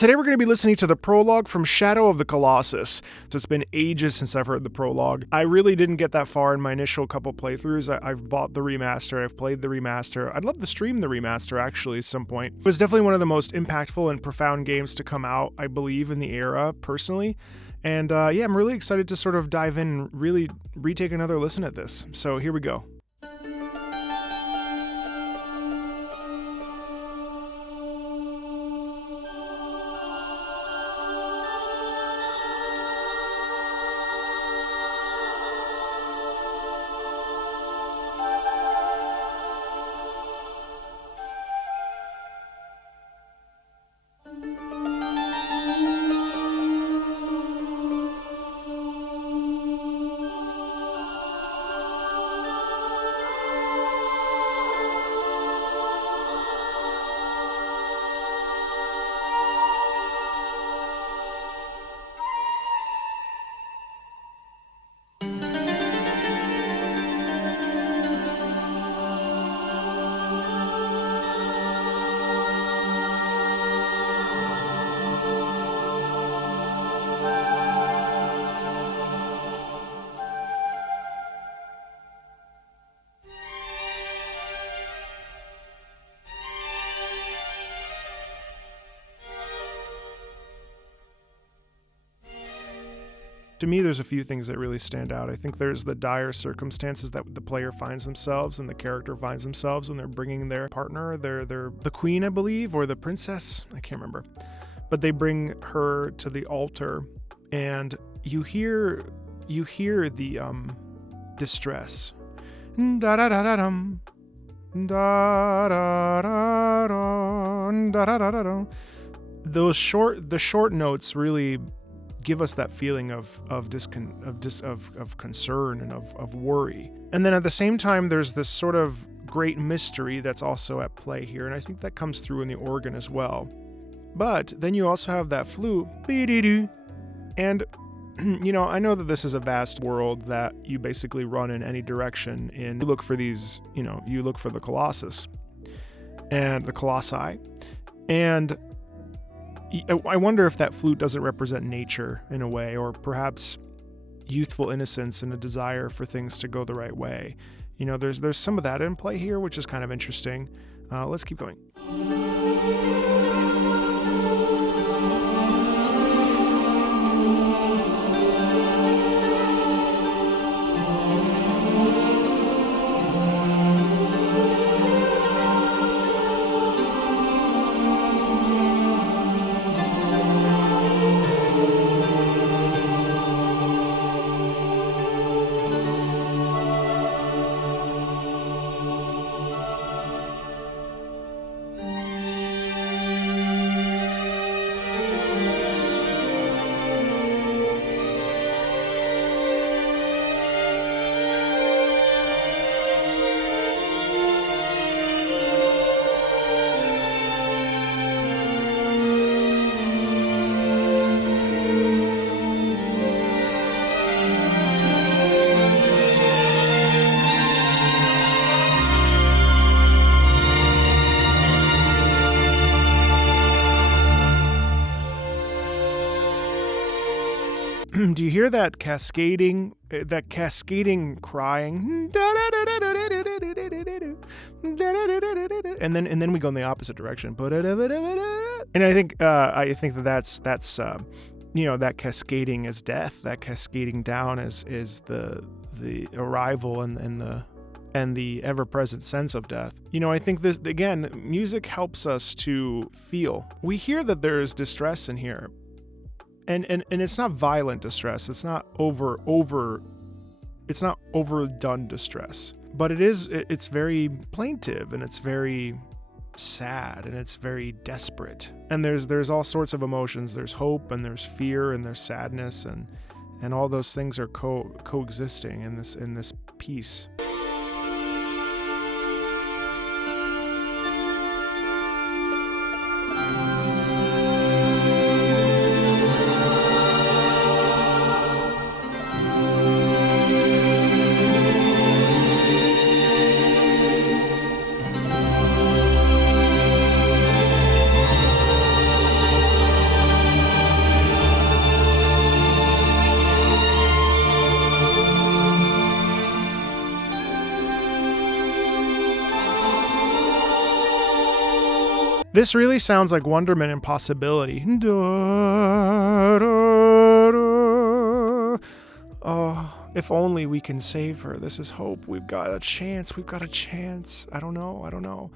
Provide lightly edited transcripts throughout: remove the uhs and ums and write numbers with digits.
Today we're going to be listening to the prologue from Shadow of the Colossus. So it's been ages since I've heard the prologue. I really didn't get that far in my initial couple playthroughs. I've bought the remaster, I've played the remaster. I'd love to stream the remaster actually at some point. It was definitely one of the most impactful and profound games to come out, I believe, in the era, personally. And yeah, I'm really excited to sort of dive in and really retake another listen at this. So here we go. To me, there's a few things that really stand out. I think there's the dire circumstances that the player finds themselves and the character finds themselves when they're bringing their partner, the queen, I believe, or the princess, I can't remember. But they bring her to the altar, and you hear the distress. Da-da-da-da-dum. Da-da-da-da-dum. Da-da-da-da-dum. The short notes really give us that feeling of concern and of worry. And then at the same time, there's this sort of great mystery that's also at play here, and I think that comes through in the organ as well. But then you also have that flute, and you know, I know that this is a vast world that you basically run in any direction, and you look for these, you know, you look for the Colossus and the Colossi, and I wonder if that flute doesn't represent nature in a way, or perhaps youthful innocence and a desire for things to go the right way. You know, there's some of that in play here, which is kind of interesting. Let's keep going. Do you hear that cascading crying? And then we go in the opposite direction. And I think that's you know, that cascading is death. That cascading down is the arrival and the ever-present sense of death. You know, I think this, again, music helps us to feel. We hear that there is distress in here. And it's not violent distress. It's not it's not overdone distress. But it's very plaintive, and it's very sad, and it's very desperate. And there's all sorts of emotions. There's hope, and there's fear, and there's sadness, and all those things are coexisting in this piece. This really sounds like wonderment and possibility. Oh, if only we can save her. This is hope. We've got a chance. We've got a chance. I don't know.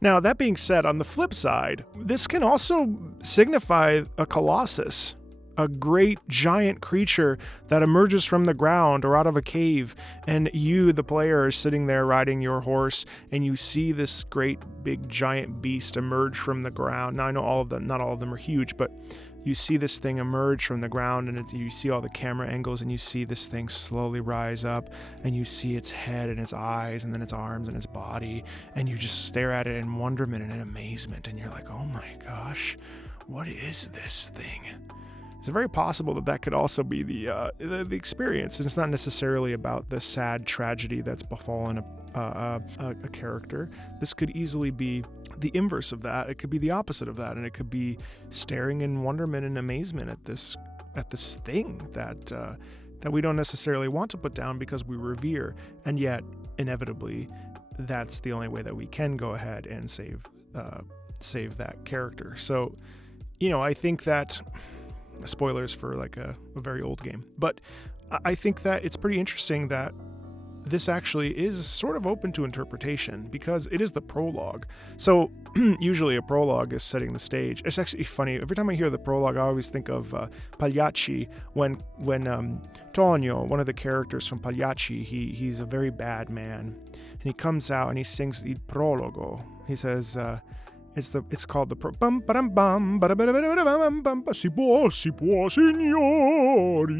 Now, that being said, on the flip side, this can also signify a Colossus, a great giant creature that emerges from the ground or out of a cave, and you, the player, are sitting there riding your horse, and you see this great big giant beast emerge from the ground. Now, I know not all of them are huge, but you see this thing emerge from the ground, and you see all the camera angles, and you see this thing slowly rise up, and you see its head and its eyes, and then its arms and its body, and you just stare at it in wonderment and in amazement, and you're like, oh my gosh, what is this thing? It's very possible that could also be the experience, and it's not necessarily about the sad tragedy that's befallen a character. This could easily be the inverse of that. It could be the opposite of that, and it could be staring in wonderment and amazement at this thing that we don't necessarily want to put down because we revere, and yet inevitably that's the only way that we can go ahead and save that character. So, I think that. Spoilers for like a very old game. But I think that it's pretty interesting that this actually is sort of open to interpretation because it is the prologue. So usually a prologue is setting the stage. It's actually funny. Every time I hear the prologue, I always think of Pagliacci when Tonio, one of the characters from Pagliacci, he's a very bad man. And he comes out and he sings the Prologo. He says... It's called the bum bum bum si può signori.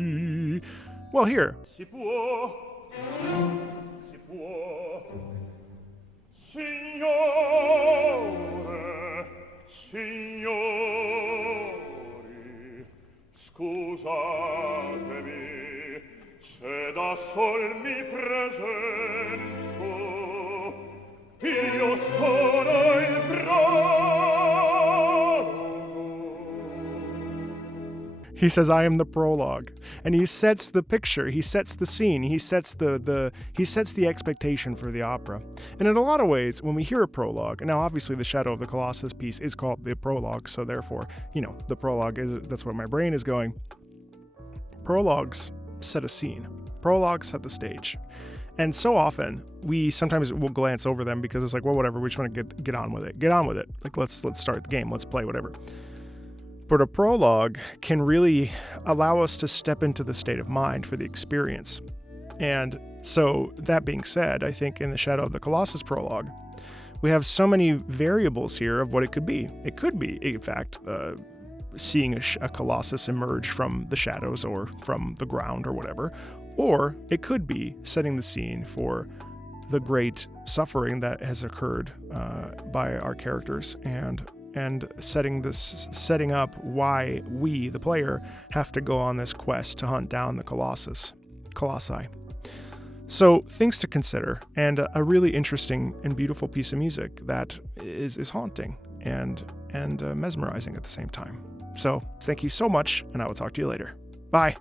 Well, here. Si può signori scusatemi se da sol mi presento. Io sono il prologo. He says, I am the prologue. And he sets the picture, he sets the scene, he sets the expectation for the opera. And in a lot of ways, when we hear a prologue, now obviously the Shadow of the Colossus piece is called the prologue, so therefore, the prologue that's where my brain is going. Prologues set a scene. Prologues set the stage. And so often, we sometimes will glance over them because it's like, well, whatever, we just want to get on with it. Get on with it. Like, let's start the game. Let's play, whatever. But a prologue can really allow us to step into the state of mind for the experience. And so, that being said, I think in the Shadow of the Colossus prologue, we have so many variables here of what it could be. It could be, in fact, seeing a Colossus emerge from the shadows or from the ground or whatever. Or it could be setting the scene for the great suffering that has occurred by our characters and setting up why we, the player, have to go on this quest to hunt down the Colossi. So things to consider, and a really interesting and beautiful piece of music that is haunting and mesmerizing at the same time. So thank you so much, and I will talk to you later. Bye.